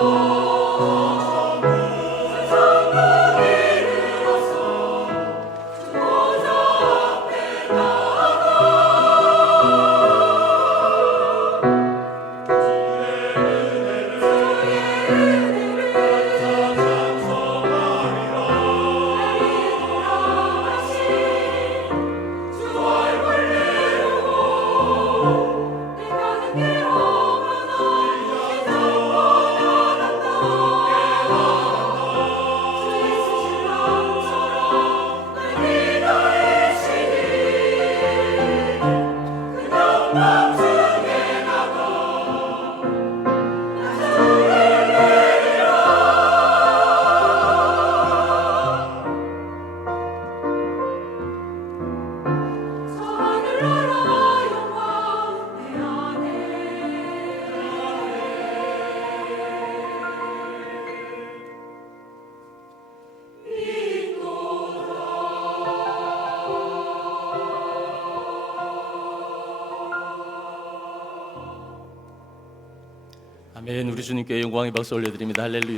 Oh. 아멘. 우리 주님께 영광의 박수 올려드립니다. 할렐루야.